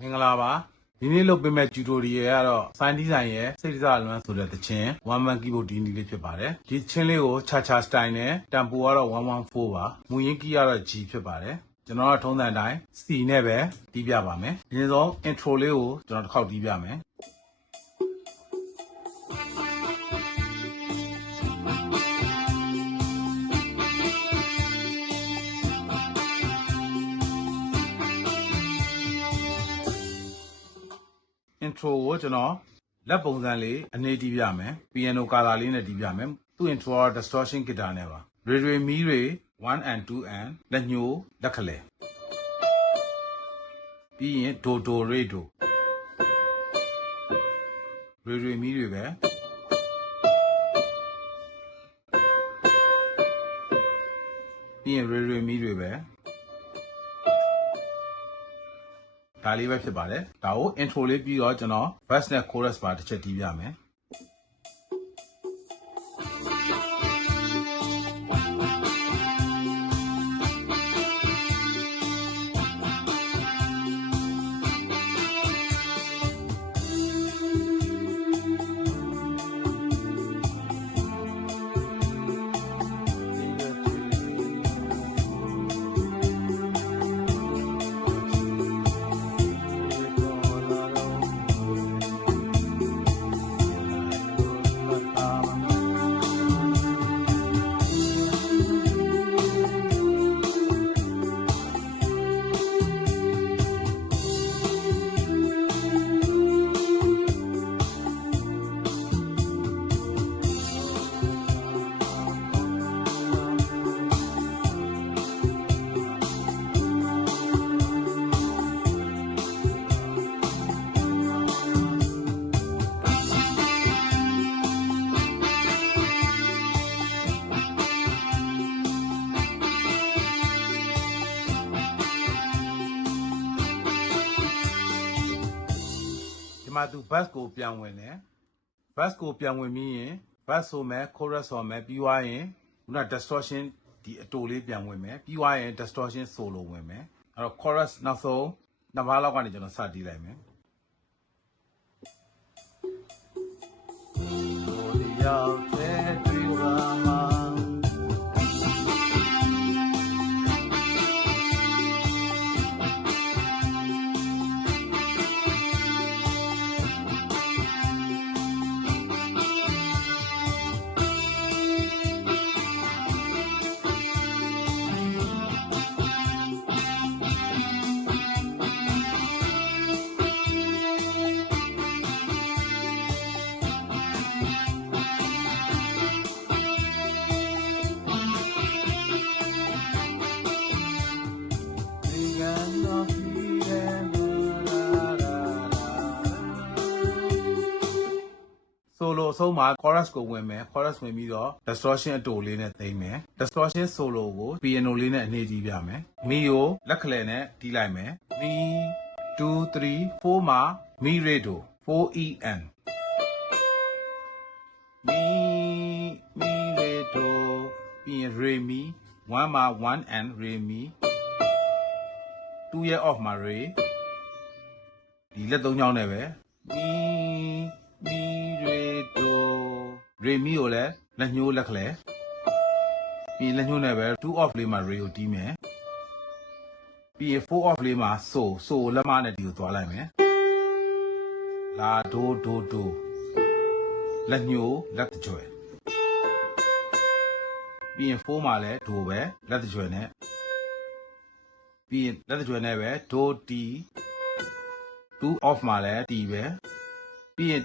မင်္ဂလာပါဒီနေ့လုပ်ပေးမဲ့ tutorial ကတော့ sign design ရဲ့စိတ်ဒဇလွမ်းဆိုတဲ့သချင်း one man keyboard ဒီနီးလေးဖြစ်ပါတယ်ဒီသချင်းလေးကို cha cha style နဲ့ tempo ကတော့114ပါမူရင်း key ကတော့ G ဖြစ်ပါတယ်ကျွန်တော်ကထုံးစံအတိုင်း C နဲ့ပဲတီးပြပါမယ်ဒီနေ့ဆုံး intro လေးကိုကျွန်တော်တစ်ခေါက်တီးပြမယ် intro ကိုကျွန်တော်လက်ပုံစံလေးအနေတီးပြမယ် piano color လေးနဲ့တီးပြမယ်သူ့ intro က distortion guitar နဲ့ပါ re re mi re 1 and 2 and လက်ညှိုးလက်ခလဲပြီးရင် do do re do re re mi တွေပဲပြီးရင် re re mi တွေပဲ ဒါလေးပဲဖြစ်ပါတယ်ဒါကို intro လေးပြီးတော့ကျွန်တော် verse နဲ့ chorus ပါတစ်ချက်တီးပြမယ် မှာသူ verse ကိုပြန်ဝင်တယ် verse ကိုပြန်ဝင်ပြီးရင် verse ဆိုမယ် chorus ဆိုမယ်ပြီးသွားရင်ခုန distortion ဒီအတူလေးပြန်ဝင်မယ်ပြီးသွားရင် distortion solo ဝင်မယ်အဲ့တော့ chorus နောက်ဆုံးနှစ်ပါးလောက်ကနေကျွန်တော်စတီးလိုက်မယ်ရောက် solo အဆုံးမှာ chorus ကိုဝင်မယ် chorus ဝင်ပြီးတော့ distortion အတူလေးနဲ့သိမ်းမယ် distortion solo ကို piano လေးနဲ့အနေတီးပြမယ် mi ကိုလက်ခလဲနဲ့တီးလိုက်မယ် mi 2 3 4မှာ mi re do 4 e n mi mi re do ပြီးရင် re mi 1မှာ1 and re mi 2ရဲ့ off မှာ re ဒီလက်သုံးချောင်းနဲ့ပဲ mi mi re do re mi ကိုလည်းလက်ညှိုးလက်ခလဲပြီးရင်လက်ညှိုးနဲ့ပဲ2 off လေးမှာ re ကိုတီးမယ်ပြီးရင်4 off လေးမှာ so so ကိုလက်မနဲ့ဒီကိုသွားလိုက်မယ်လာ do do do လက်ညှိုးလက်တကြွယ်ပြီးရင်4မှာလည်း do ပဲလက်တကြွယ်နဲ့ပြီးရင်လက်တကြွယ်နဲ့ပဲ do t 2 off မှာလည်း t ပဲပြီးရင်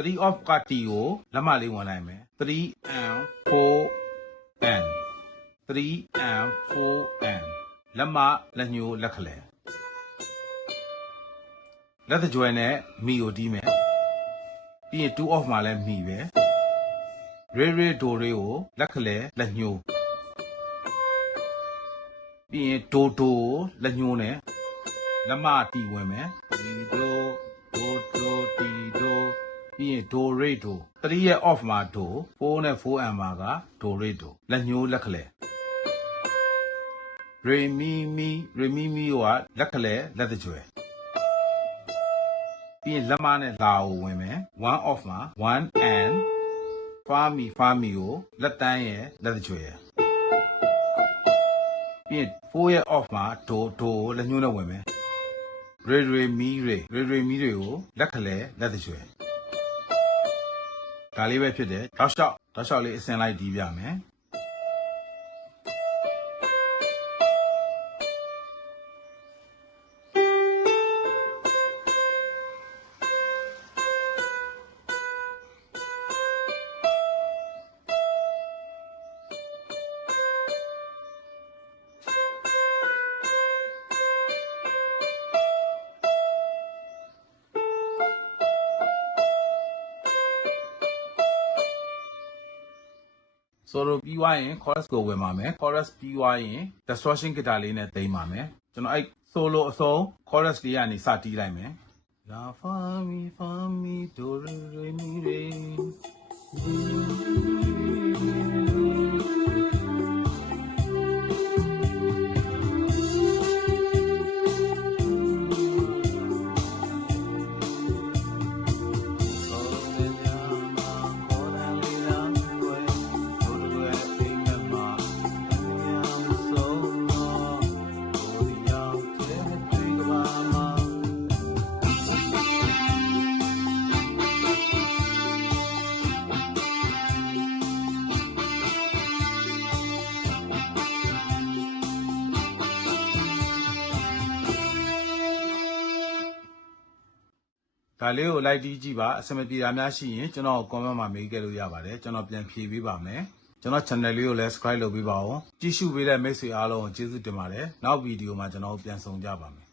3 off က t ကိုလက်မလေးဝင်လိုက်မယ်3 and 4 and 3 and 4 and လက်မလက်ညှိုးလက်ခလဲလက်တကြွယ်နဲ့မီကိုတီးမယ်ပြီးရင်2 off မှာလည်းမီပဲ re re do re ကိုလက်ခလဲလက်ညှိုးပြီးရင် do do ကိုလက်ညှိုးနဲ့လက်မတီဝင်မယ်ဒီ do do do ti do ပြီးရင် do re do 3ရဲ့ off မှာ do 4နဲ့ 4m မှာက do re do လက်ညှိုးလက်ခလဲ re mi mi re mi mi ကလက်ခလဲလက်တကြွယ်ပြီးရင်လက်မနဲ့လာကိုဝင်မယ်1 off မှာ 1 and fa mi fa mi ကိုလက်တန်းရဲ့လက်တချွေရဲ့ပြီးရင်4ရဲ့ off မှာဒိုဒိုကိုလက်ညှိုးနဲ့ဝင်မယ်ရေရေမီရေရေရေမီတွေကိုလက်ခလဲလက်တချွေ ဒါလေးပဲဖြစ်တယ်တောက်လျှောက်တောက်လျှောက်လေးအစင်လိုက်ဒီးပြမယ် ဆိုတော့ပြီးသွားရင် chorus ကိုဝင်ပါမယ် chorus ပြီးသွားရင် distortion guitar လေးနဲ့သိမ်းပါမယ်ကျွန်တော်အဲ့ solo အဆုံး chorus လေးကနေစတီးလိုက်မယ် La fa mi fa mi do re re mi re ဒါလေးကိုလိုက်တီးကြည့်ပါအဆင်မပြေတာများရှိရင်ကျွန်တော် comment မှာမေးခဲ့လို့ရပါတယ်ကျွန်တော်ပြန်ဖြေပေးပါမယ်ကျွန်တော် channel လေးကိုလည်း subscribe လုပ်ပေးပါဦးကြည့်ရှုပေးတဲ့မိတ်ဆွေအားလုံးကိုကျေးဇူးတင်ပါတယ်နောက်ဗီဒီယိုမှာကျွန်တော်တို့ပြန်ဆောင်ကြပါမယ်